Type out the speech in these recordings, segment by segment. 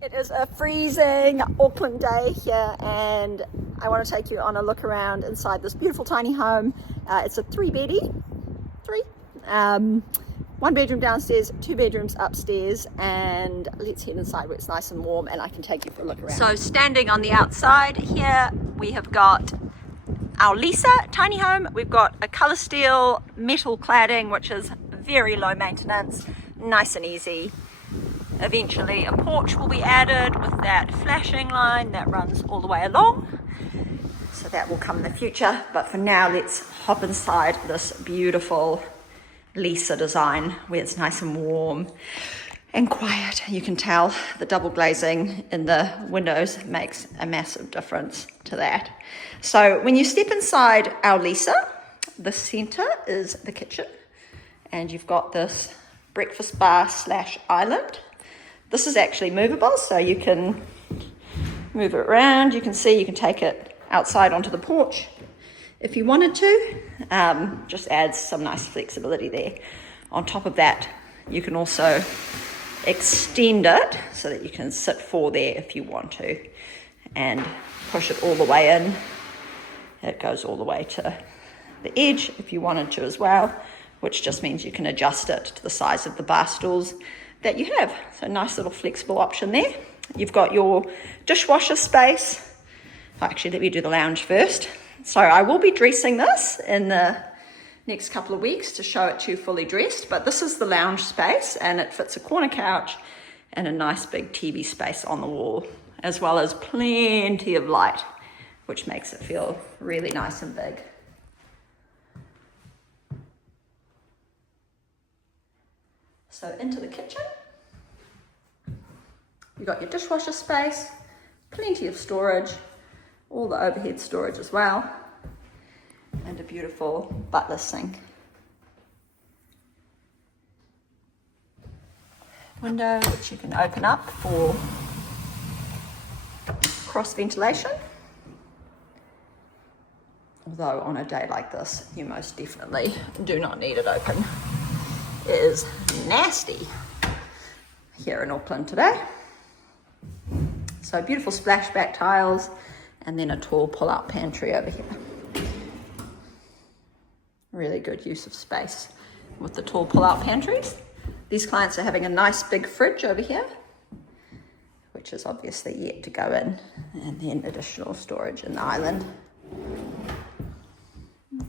It is a freezing Auckland day here, and I want to take you on a look around inside this beautiful tiny home. It's a three, one bedroom downstairs, two bedrooms upstairs, and let's head inside where it's nice and warm and I can take you for a look around. So standing on the outside here, we have got our Lisa tiny home. We've got a colour steel metal cladding, which is very low maintenance, nice and easy. Eventually a porch will be added with that flashing line that runs all the way along. So that will come in the future. But for now, let's hop inside this beautiful Lisa design where it's nice and warm and quiet. You can tell the double glazing in the windows makes a massive difference to that. So when you step inside our Lisa, the center is the kitchen, and you've got this breakfast bar / island. This is actually movable, so you can move it around. You can see you can take it outside onto the porch if you wanted to. Just adds some nice flexibility there. On top of that, you can also extend it so that you can sit four there if you want to, and push it all the way in. It goes all the way to the edge if you wanted to as well, which just means you can adjust it to the size of the bar stools that you have. So nice little flexible option there. You've got your dishwasher space. Actually, let me do the lounge first. So I will be dressing this in the next couple of weeks to show it to you fully dressed, but this is the lounge space, and it fits a corner couch and a nice big TV space on the wall, as well as plenty of light, which makes it feel really nice and big. So into the kitchen, you've got your dishwasher space, plenty of storage, all the overhead storage as well, and a beautiful butler sink. Window which you can open up for cross ventilation. Although on a day like this, you most definitely do not need it open. It is nasty here in Auckland today. So beautiful splashback tiles, and then a tall pull-out pantry over here. Really good use of space with the tall pull-out pantries. These clients are having a nice big fridge over here, which is obviously yet to go in, and then additional storage in the island.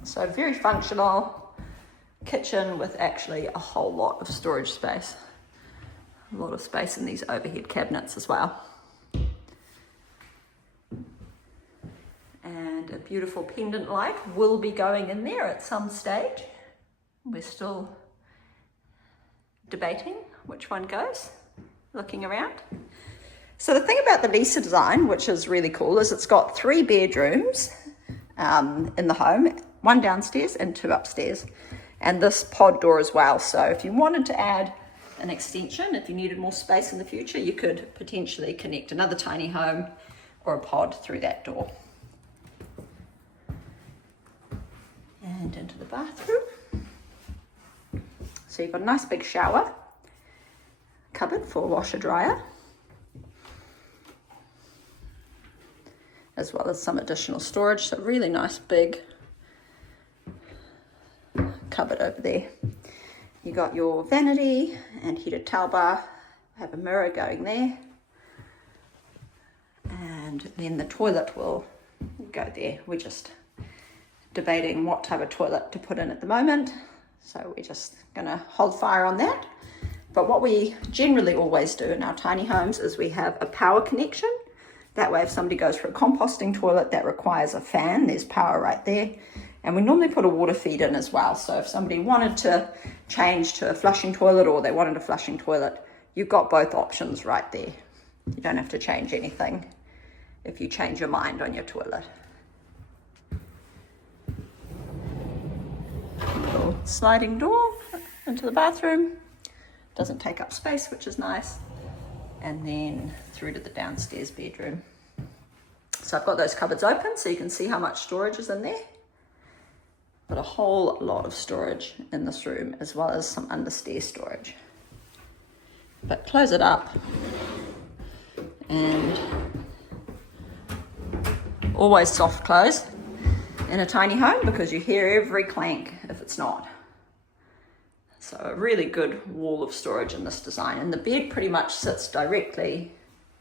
So very functional kitchen with actually a whole lot of storage space. A lot of space in these overhead cabinets as well. And a beautiful pendant light will be going in there at some stage. We're still debating which one goes, looking around. So the thing about the Lisa design, which is really cool, is it's got 3 bedrooms in the home, 1 downstairs and 2 upstairs, and this pod door as well. So if you wanted to add an extension, if you needed more space in the future, you could potentially connect another tiny home or a pod through that door. And into the bathroom. So you've got a nice big shower, cupboard for washer dryer, as well as some additional storage. So really nice big cupboard over there. You got your vanity and heated towel bar. Have a mirror going there, and then the toilet will go there. We're just debating what type of toilet to put in at the moment, so we're just gonna hold fire on that. But what we generally always do in our tiny homes is we have a power connection. That way if somebody goes for a composting toilet that requires a fan, there's power right there. And we normally put a water feed in as well. So if somebody wanted to change to a flushing toilet, or they wanted a flushing toilet, you've got both options right there. You don't have to change anything if you change your mind on your toilet. Little sliding door into the bathroom. Doesn't take up space, which is nice. And then through to the downstairs bedroom. So I've got those cupboards open so you can see how much storage is in there. But a whole lot of storage in this room, as well as some understairs storage. But close it up always soft close in a tiny home because you hear every clank if it's not. So a really good wall of storage in this design. And the bed pretty much sits directly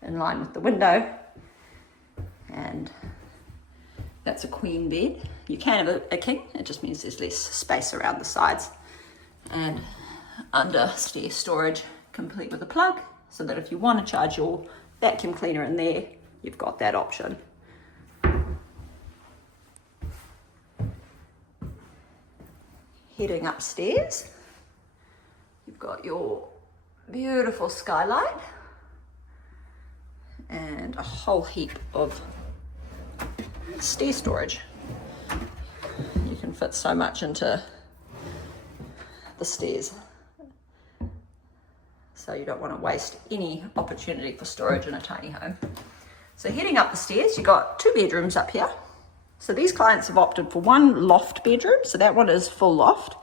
in line with the window. And that's a queen bed. You can have a king, it just means there's less space around the sides. And under stair storage, complete with a plug, so that if you want to charge your vacuum cleaner in there, you've got that option. Heading upstairs, you've got your beautiful skylight and a whole heap of stair storage. You can fit so much into the stairs, so you don't want to waste any opportunity for storage in a tiny home. So heading up the stairs, you've got 2 bedrooms up here. So these clients have opted for 1 loft bedroom, so that one is full loft.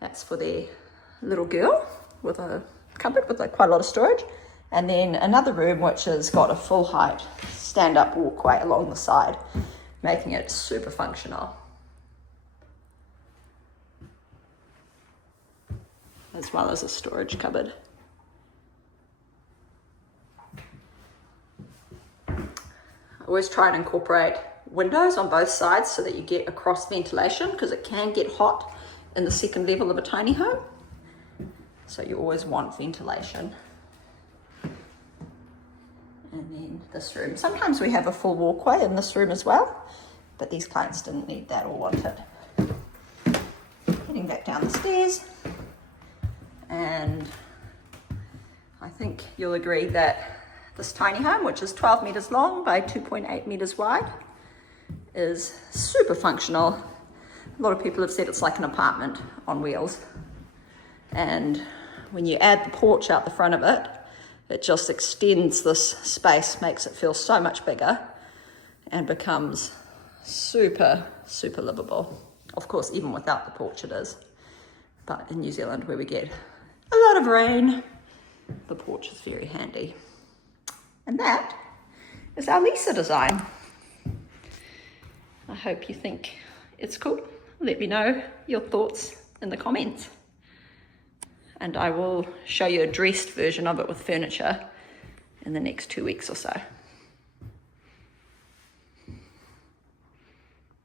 That's for their little girl with a cupboard with quite a lot of storage. And then another room which has got a full height stand-up walkway along the side, making it super functional. As well as a storage cupboard. I always try and incorporate windows on both sides so that you get across ventilation, because it can get hot in the second level of a tiny home. So you always want ventilation. And then this room. Sometimes we have a full walkway in this room as well, but these clients didn't need that or want it. Heading back down the stairs. And I think you'll agree that this tiny home, which is 12 meters long by 2.8 meters wide, is super functional. A lot of people have said it's like an apartment on wheels. And when you add the porch out the front of it, it just extends this space, makes it feel so much bigger, and becomes super, super livable. Of course, even without the porch it is. But in New Zealand, where we get a lot of rain, the porch is very handy. And that is our Lisa design. I hope you think it's cool. Let me know your thoughts in the comments. And I will show you a dressed version of it with furniture in the next 2 weeks or so.